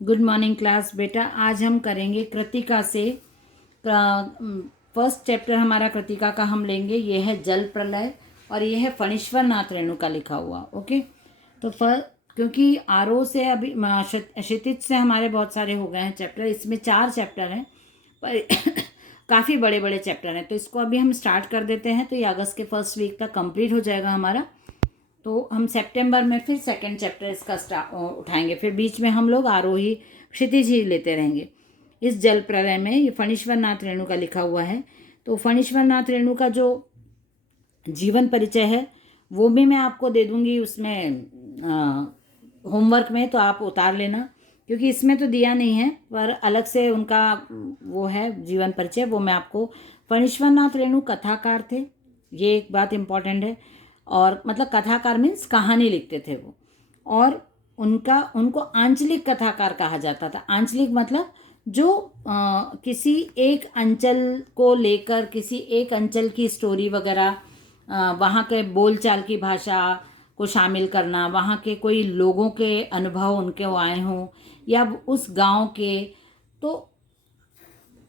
Good morning class. बेटा आज हम करेंगे कृतिका से फर्स्ट चैप्टर हमारा कृतिका का हम लेंगे। ये है जल प्रलय और ये है फणीश्वर नाथ रेणुका लिखा हुआ। ओके, तो क्योंकि आरोह से अभी क्षितिज से हमारे बहुत सारे हो गए हैं चैप्टर, इसमें 4 चैप्टर हैं पर काफ़ी बड़े बड़े चैप्टर हैं, तो इसको अभी हम स्टार्ट कर देते हैं। तो ये अगस्त के फर्स्ट वीक तक कंप्लीट हो जाएगा हमारा। तो हम सितंबर में फिर सेकंड चैप्टर इसका उठाएंगे, फिर बीच में हम लोग आरोही क्षितिज ही लेते रहेंगे। इस जल प्रलय में ये फणीश्वर नाथ रेणुका लिखा हुआ है। तो फणीश्वर नाथ रेणुका जो जीवन परिचय है वो भी मैं आपको दे दूंगी उसमें होमवर्क में, तो आप उतार लेना, क्योंकि इसमें तो दिया नहीं है पर अलग से उनका वो है जीवन परिचय, वो मैं आपको। फणीश्वर नाथ रेणु कथाकार थे, ये एक बात इम्पॉर्टेंट है। और मतलब कथाकार मीन्स कहानी लिखते थे वो, और उनको आंचलिक कथाकार कहा जाता था। आंचलिक मतलब जो किसी एक अंचल को लेकर किसी एक अंचल की स्टोरी वगैरह, वहाँ के बोलचाल की भाषा को शामिल करना, वहाँ के कोई लोगों के अनुभव उनके आए हों या उस गांव के, तो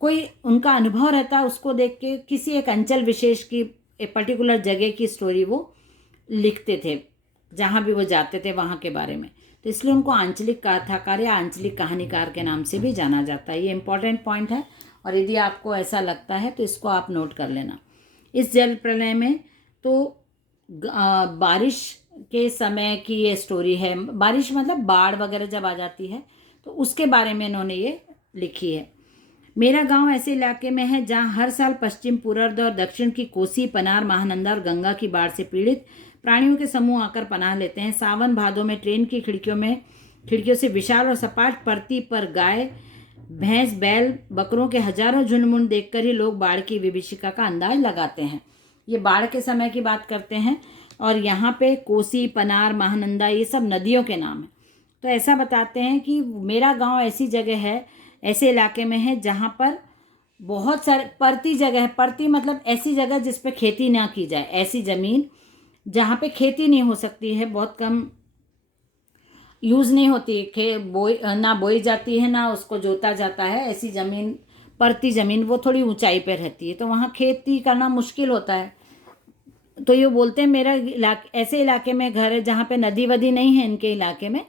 कोई उनका अनुभव रहता है, उसको देख के किसी एक अंचल विशेष की एक पर्टिकुलर जगह की स्टोरी वो लिखते थे, जहाँ भी वो जाते थे वहाँ के बारे में। तो इसलिए उनको आंचलिक कथाकार या आंचलिक कहानीकार के नाम से भी जाना जाता है। ये इंपॉर्टेंट पॉइंट है, और यदि आपको ऐसा लगता है तो इसको आप नोट कर लेना। इस जल प्रलय में तो बारिश के समय की ये स्टोरी है। बारिश मतलब बाढ़ वगैरह जब आ जाती है तो उसके बारे में इन्होंने ये लिखी है। मेरा गांव ऐसे इलाके में है जहां हर साल पश्चिम, पूर्व और दक्षिण की कोसी, पनार, महानंदा और गंगा की बाढ़ से पीड़ित प्राणियों के समूह आकर पनाह लेते हैं। सावन भादों में ट्रेन की खिड़कियों से विशाल और सपाट परती पर गाय, भैंस, बैल, बकरों के हजारों झुंड देखकर ही लोग बाढ़ की विभीषिका का अंदाज लगाते हैं। ये बाढ़ के समय की बात करते हैं, और यहाँ पे कोसी, पनार, महानंदा ये सब नदियों के नाम है। तो ऐसा बताते हैं कि मेरा गांव ऐसी जगह है, ऐसे इलाके में है जहाँ पर बहुत सारे परती जगह है। परती मतलब ऐसी जगह जिस पे खेती ना की जाए, ऐसी ज़मीन जहाँ पे खेती नहीं हो सकती है, बहुत कम यूज़ नहीं होती, ना बोई जाती है ना उसको जोता जाता है, ऐसी ज़मीन, परती ज़मीन, वो थोड़ी ऊंचाई पे रहती है, तो वहाँ खेती करना मुश्किल होता है। तो ये बोलते हैं मेरा ऐसे इलाके में घर है जहाँ पे नदी वदी नहीं है इनके इलाके में।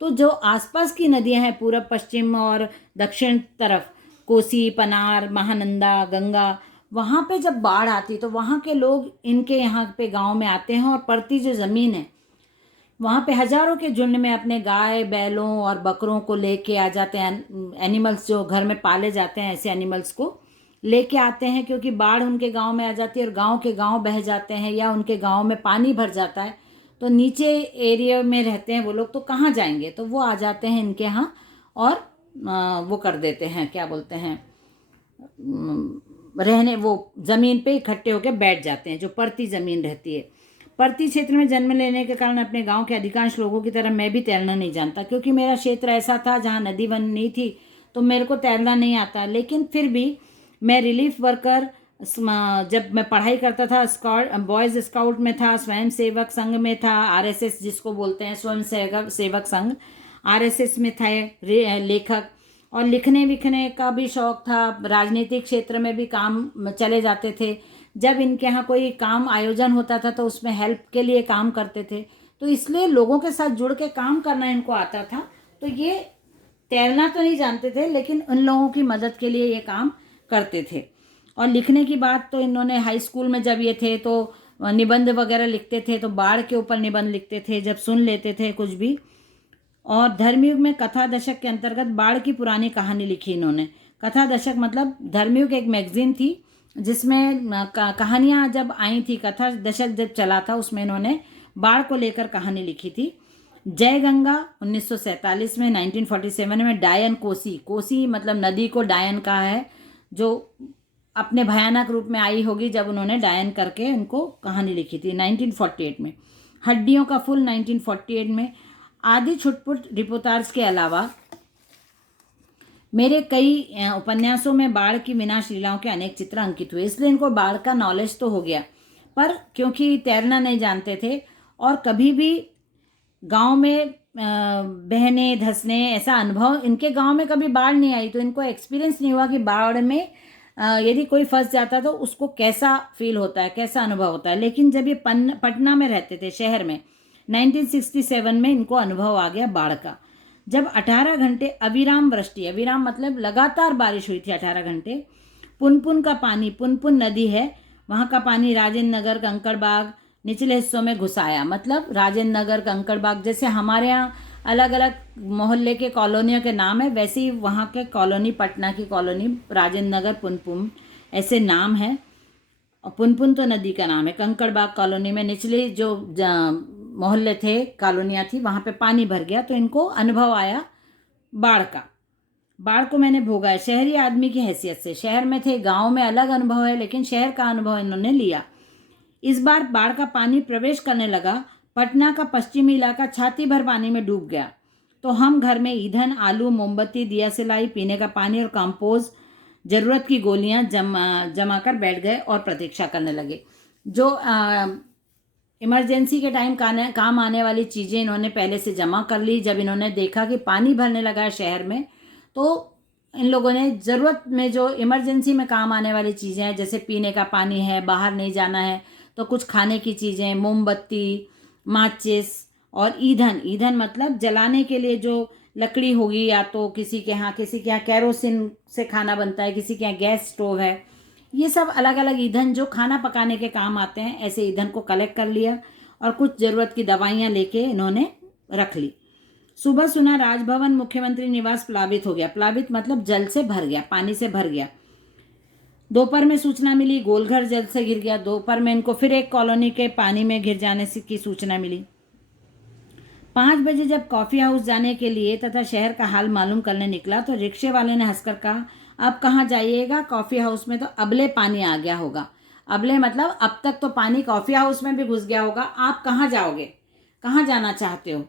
तो जो आसपास की नदियां हैं पूर्व, पश्चिम और दक्षिण तरफ, कोसी, पनार, महानंदा, गंगा, वहाँ पे जब बाढ़ आती तो वहाँ के लोग इनके यहाँ पे गांव में आते हैं, और पड़ती जो ज़मीन है वहाँ पे हजारों के झुंड में अपने गाय, बैलों और बकरों को लेके आ जाते हैं। एनिमल्स जो घर में पाले जाते हैं, ऐसे एनिमल्स को लेके आते हैं, क्योंकि बाढ़ उनके गांव में आ जाती है और गांव के गांव बह जाते हैं या उनके गांव में पानी भर जाता है। तो नीचे एरिया में रहते हैं वो लोग, तो कहाँ जाएंगे, तो वो आ जाते हैं इनके यहाँ और वो कर देते हैं, क्या बोलते हैं, रहने, वो ज़मीन पे इकट्ठे होकर बैठ जाते हैं, जो परती ज़मीन रहती है। परती क्षेत्र में जन्म लेने के कारण अपने गांव के अधिकांश लोगों की तरह मैं भी तैरना नहीं जानता, क्योंकि मेरा क्षेत्र ऐसा था जहाँ नदी वन नहीं थी, तो मेरे को तैरना नहीं आता। लेकिन फिर भी मैं रिलीफ वर्कर, जब मैं पढ़ाई करता था, बॉयज़ स्काउट में था, स्वयं सेवक संघ में था, आरएसएस जिसको बोलते हैं, स्वयं सेवक संघ, आरएसएस में था, लेखक, और लिखने विखने का भी शौक था। राजनीतिक क्षेत्र में भी काम चले जाते थे। जब इनके यहाँ कोई काम आयोजन होता था तो उसमें हेल्प के लिए काम करते थे, तो इसलिए लोगों के साथ जुड़ के काम करना इनको आता था। तो ये तैरना तो नहीं जानते थे, लेकिन उन लोगों की मदद के लिए ये काम करते थे। और लिखने की बात तो इन्होंने हाई स्कूल में जब ये थे तो निबंध वगैरह लिखते थे, तो बाढ़ के ऊपर निबंध लिखते थे जब सुन लेते थे कुछ भी। और धर्मयुग में कथा दशक के अंतर्गत बाढ़ की पुरानी कहानी लिखी इन्होंने। कथा दशक मतलब धर्मयुग एक मैगजीन थी जिसमें कहानियाँ जब आई थी, कथा दशक जब चला था उसमें इन्होंने बाढ़ को लेकर कहानी लिखी थी। जय गंगा 1947 में, 1947 में डायन कोसी, कोसी मतलब नदी को डायन कहा है, जो अपने भयानक रूप में आई होगी जब उन्होंने डायन करके उनको कहानी लिखी थी 1948 में। हड्डियों का फूल 1948 में। आदि छुटपुट रिपोर्टाज के अलावा मेरे कई उपन्यासों में बाढ़ की विनाश लीलाओं के अनेक चित्र अंकित हुए, इसलिए इनको बाढ़ का नॉलेज तो हो गया, पर क्योंकि तैरना नहीं जानते थे और कभी भी गांव में बहने धंसने ऐसा अनुभव, इनके गांव में कभी बाढ़ नहीं आई तो इनको एक्सपीरियंस नहीं हुआ कि बाढ़ में यदि कोई फंस जाता तो उसको कैसा फील होता है, कैसा अनुभव होता है। लेकिन जब ये पटना में रहते थे शहर में, 1967 में इनको अनुभव आ गया बाढ़ का। जब 18 घंटे अविराम वृष्टि, अविराम मतलब लगातार बारिश हुई थी 18 घंटे। पुनपुन का पानी, पुनपुन नदी है, वहाँ का पानी राजेंद्र नगर कंकड़बाग निचले हिस्सों में घुस आया। मतलब राजेंद्र नगर कंकड़बाग, जैसे हमारे यहाँ अलग अलग मोहल्ले के कॉलोनियों के नाम है, वैसे ही वहाँ के कॉलोनी, पटना की कॉलोनी राजेंद्र नगर, पुनपुन ऐसे नाम है। और पुनपुन तो नदी का नाम है। कंकड़बाग कॉलोनी में निचले जो मोहल्ले थे, कॉलोनियाँ थी, वहाँ पे पानी भर गया तो इनको अनुभव आया बाढ़ का। बाढ़ को मैंने भोगा है शहरी आदमी की हैसियत से। शहर में थे, गांव में अलग अनुभव है, लेकिन शहर का अनुभव इन्होंने लिया। इस बार बाढ़ का पानी प्रवेश करने लगा। पटना का पश्चिमी इलाका छाती भर पानी में डूब गया। तो हम घर में ईंधन, आलू, मोमबत्ती, दिया सिलाई, पीने का पानी और कंपोज, जरूरत की गोलियां जमा कर बैठ गए और प्रतीक्षा करने लगे। जो इमरजेंसी के टाइम काम आने वाली चीज़ें इन्होंने पहले से जमा कर ली। जब इन्होंने देखा कि पानी भरने लगा है शहर में, तो इन लोगों ने ज़रूरत में जो इमरजेंसी में काम आने वाली चीज़ें हैं, जैसे पीने का पानी है, बाहर नहीं जाना है तो कुछ खाने की चीज़ें, मोमबत्ती, माचिस और ईंधन, ईंधन मतलब जलाने के लिए जो लकड़ी होगी, या तो किसी के यहाँ कैरोसिन से खाना बनता है, किसी के यहाँ गैस स्टोव है, ये सब अलग अलग ईंधन जो खाना पकाने के काम आते हैं, ऐसे ईंधन को कलेक्ट कर लिया। और कुछ ज़रूरत की दवाइयाँ लेके इन्होंने रख ली। सुबह सुना राजभवन, मुख्यमंत्री निवास प्लावित हो गया। प्लावित मतलब जल से भर गया, पानी से भर गया। दोपहर में सूचना मिली गोलघर जल से घिर गया। दोपहर में इनको फिर एक कॉलोनी के पानी में घिर जाने की सूचना मिली। 5 बजे जब कॉफ़ी हाउस जाने के लिए तथा शहर का हाल मालूम करने निकला तो रिक्शे वाले ने हंसकर कहा, अब कहाँ जाइएगा, कॉफ़ी हाउस में तो अबले पानी आ गया होगा। अबले मतलब अब तक तो पानी कॉफ़ी हाउस में भी घुस गया होगा, आप कहाँ जाओगे, कहाँ जाना चाहते हो।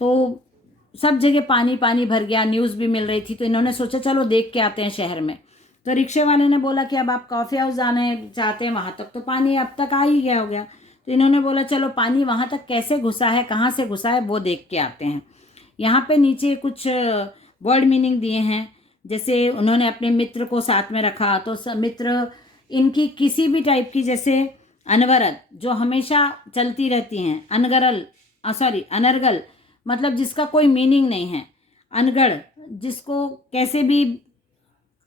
तो सब जगह पानी पानी भर गया, न्यूज़ भी मिल रही थी। तो इन्होंने सोचा चलो देख के आते हैं शहर में। तो रिक्शे वाले ने बोला कि अब आप कॉफ़ी हाउस जाने चाहते हैं, वहाँ तक तो पानी अब तक आ ही गया हो गया। तो इन्होंने बोला चलो पानी वहाँ तक कैसे घुसा है, कहाँ से घुसा है, वो देख के आते हैं। यहाँ पे नीचे कुछ वर्ड मीनिंग दिए हैं। जैसे उन्होंने अपने मित्र को साथ में रखा, तो मित्र इनकी किसी भी टाइप की, जैसे अनवरत जो हमेशा चलती रहती हैं, अनर्गल मतलब जिसका कोई मीनिंग नहीं है, अनगढ़ जिसको कैसे भी,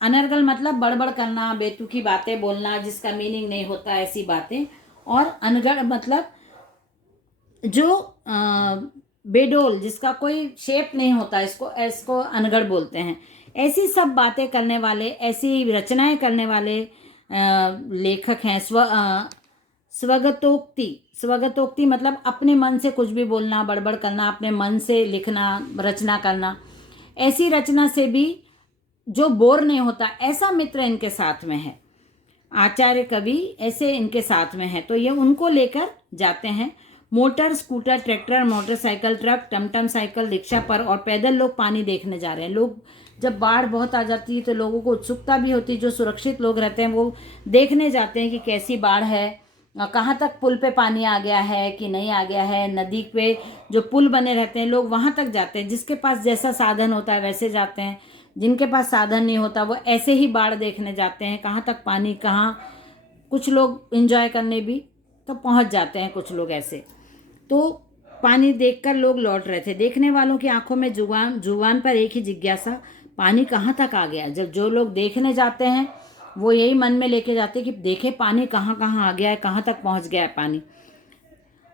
अनर्गल मतलब बड़बड़ करना, बेतुकी बातें बोलना जिसका मीनिंग नहीं होता, ऐसी बातें। और अनगढ़ मतलब जो बेडोल, जिसका कोई शेप नहीं होता, इसको अनगढ़ बोलते हैं। ऐसी सब बातें करने वाले, ऐसी रचनाएं करने वाले लेखक हैं। स्वगतोक्ति मतलब अपने मन से कुछ भी बोलना, बड़बड़ करना, अपने मन से लिखना, रचना करना। ऐसी रचना से भी जो बोर नहीं होता, ऐसा मित्र इनके साथ में है। आचार्य कवि ऐसे इनके साथ में है, तो ये उनको लेकर जाते हैं। Motor, scooter, tractor, motorcycle, truck, टमटम साइकिल, रिक्शा पर और पैदल लोग पानी देखने जा रहे हैं। लोग, जब बाढ़ बहुत आ जाती है तो लोगों को उत्सुकता भी होती है। जो सुरक्षित लोग रहते हैं वो देखने जाते हैं कि कैसी बाढ़ है, कहाँ तक पुल पे पानी आ गया है कि नहीं आ गया है। नदी पे जो पुल बने रहते हैं लोग वहाँ तक जाते हैं। जिसके पास जैसा साधन होता है वैसे जाते हैं, जिनके पास साधन नहीं होता वो ऐसे ही बाढ़ देखने जाते हैं, कहाँ तक पानी, कहाँ। कुछ लोग एंजॉय करने भी तो पहुँच जाते हैं, कुछ लोग ऐसे। तो पानी देखकर लोग लौट रहे थे। देखने वालों की आंखों में जुबान पर एक ही जिज्ञासा, पानी कहाँ तक आ गया। जब जो लोग देखने जाते हैं वो यही मन में लेके जाते हैं कि देखे पानी कहाँ कहाँ आ गया है, कहाँ तक पहुँच गया है पानी।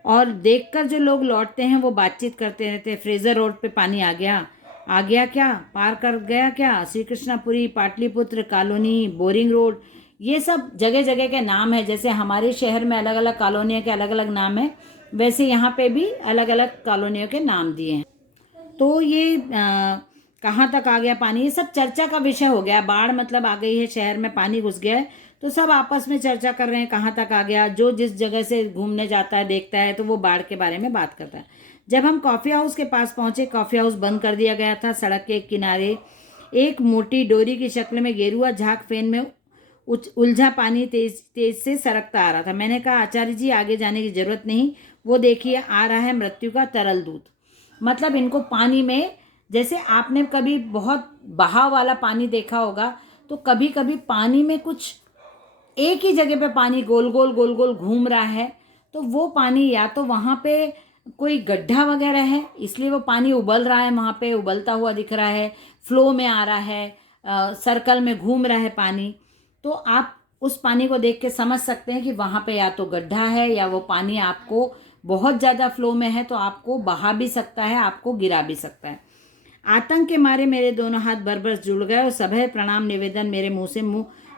और देखकर जो लोग लौटते हैं वो बातचीत करते रहते हैं। फ्रेजर रोड पे पानी आ गया क्या, पार कर गया क्या, Shri Krishnapuri, Pataliputra colony, boring road, ये सब जगह जगह के नाम है। जैसे हमारे शहर में अलग अलग कॉलोनियों के अलग अलग नाम है, वैसे यहाँ पे भी अलग अलग कॉलोनियों के नाम दिए हैं। तो ये कहाँ तक आ गया पानी, ये सब चर्चा का विषय हो गया। बाढ़ मतलब आ गई है, शहर में पानी घुस गया है, तो सब आपस में चर्चा कर रहे हैं कहाँ तक आ गया। जो जिस जगह से घूमने जाता है, देखता है, तो वो बाढ़ के बारे में बात करता है। जब हम कॉफ़ी हाउस के पास पहुँचे, कॉफ़ी हाउस बंद कर दिया गया था। सड़क के किनारे एक मोटी डोरी की शक्ल में गेरुआ झाग फेन में उलझा पानी तेज तेज से सरकता आ रहा था। मैंने कहा आचार्य जी आगे जाने की जरूरत नहीं, वो देखिए आ रहा है मृत्यु का तरल दूत। मतलब इनको पानी में, जैसे आपने कभी बहुत बहाव वाला पानी देखा होगा, तो कभी कभी पानी में कुछ एक ही जगह पे पानी गोल गोल घूम रहा है, तो वो पानी या तो वहाँ पे कोई गड्ढा वगैरह है इसलिए वो पानी उबल रहा है, वहाँ पे उबलता हुआ दिख रहा है, फ्लो में आ रहा है, सर्कल में घूम रहा है पानी। तो आप उस पानी को देख के समझ सकते हैं कि वहाँ पे या तो गड्ढा है या वो पानी आपको बहुत ज़्यादा फ्लो में है तो आपको बहा भी सकता है, आपको गिरा भी सकता है। आतंक के मारे मेरे दोनों हाथ बरबस जुड़ गए और सभय प्रणाम निवेदन, मेरे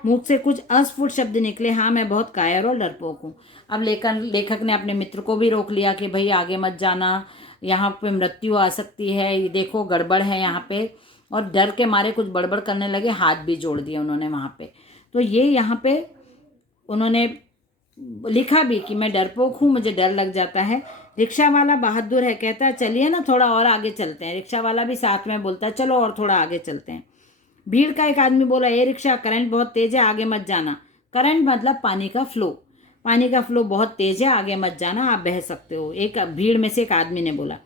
मुंह से कुछ अस्फुट शब्द निकले, हाँ मैं बहुत कायर और डरपोक हूँ। अब लेखक ने अपने मित्र को भी रोक लिया कि भाई आगे मत जाना, यहाँ पे मृत्यु आ सकती है, ये देखो गड़बड़ है यहाँ पे, और डर के मारे कुछ बड़बड़ करने लगे, हाथ भी जोड़ दिए उन्होंने वहाँ पे। तो ये यहाँ पे उन्होंने लिखा भी कि मैं डरपोक हूँ, मुझे डर लग जाता है। रिक्शा वाला बहादुर है, कहता है चलिए ना थोड़ा और आगे चलते हैं। रिक्शा वाला भी साथ में बोलता है चलो और थोड़ा आगे चलते हैं। भीड़ का एक आदमी बोला, ए रिक्शा, करंट बहुत तेज है, आगे मत जाना। करंट मतलब पानी का फ्लो, पानी का फ्लो बहुत तेज है, आगे मत जाना, आप बह सकते हो, एक भीड़ में से एक आदमी ने बोला।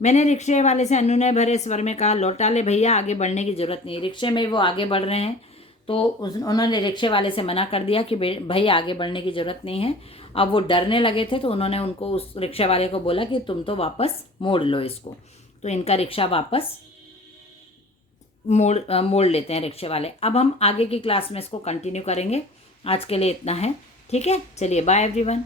मैंने रिक्शे वाले से अनुनय भरे स्वर में कहा, लौटा ले भैया, आगे बढ़ने की जरूरत नहीं। रिक्शे में वो आगे बढ़ रहे हैं तो उन्होंने रिक्शे वाले से मना कर दिया कि भाई आगे बढ़ने की ज़रूरत नहीं है। अब वो डरने लगे थे तो उन्होंने उनको, उस रिक्शा वाले को बोला कि तुम तो वापस मोड़ लो इसको। तो इनका रिक्शा वापस मोड़ लेते हैं रिक्शे वाले। अब हम आगे की क्लास में इसको कंटिन्यू करेंगे, आज के लिए इतना है, ठीक है, चलिए बाय एवरीवन।